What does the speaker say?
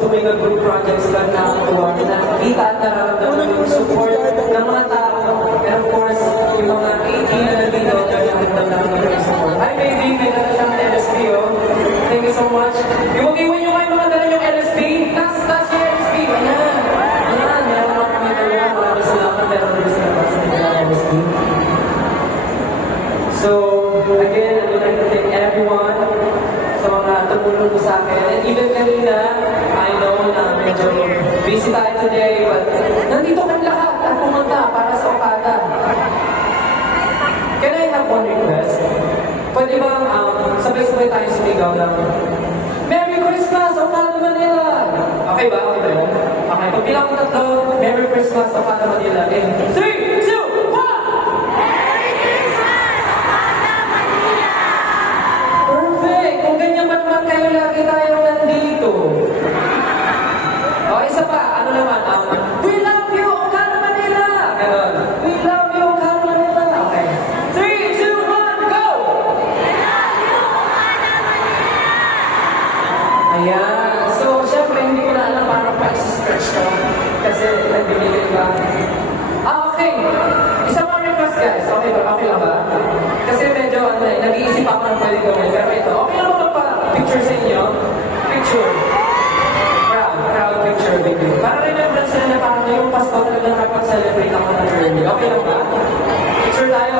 tuwing group projects lang nakakatuwa na kita at nararamdaman yung support ng mga tao. And of course, yung mga 18 na nandito, nararamdaman yung support. Hi baby, may dala siyang LSD, oh. Thank you so much. Iwan nyo kayo mga dala yung LSD. Taas yung LSD. Ayan. Ayan, meron ako may dala. Maraming salamat. Meron din sila sa LSD. So, again, I would like to thank everyone sa mga tumulong po sa akin. And even kanina, I know na medyo busy tayo today, but nandito kami lahat at pumunta para sa Okada. Can I have one request? Pwede bang sabay-sabay tayo sumigaw ng Merry Christmas, Okada Manila! Okay ba? Okay ba yun? Okay, pag bilang ko tatlo, Merry Christmas, Okada Manila. In 3, 2, 1! Perfect! Kung ganyan ba naman kayo, lagi tayong nandito. O, isa pa. Ano naman? We love you, Okada Manila! Ganon. We love you, Okada Manila! Okay. 3, 2, 1, go! Ayan. So, syempre, hindi ko na alam paano pa-stretch ko. Kasi, nagbibigay ba? Okay. Isa pa request, guys. Okay ba? Okay lang ba? Kasi medyo, nag-iisip ako ng pwede gawin. Pero ito, okay lang ba magpa-picture sa inyo? Picture. Crowd picture video. Para remembrance sila na parang ngayong Pasko talaga nakapag-celebrate ako ng journey. Okay lang ba? Picture tayo.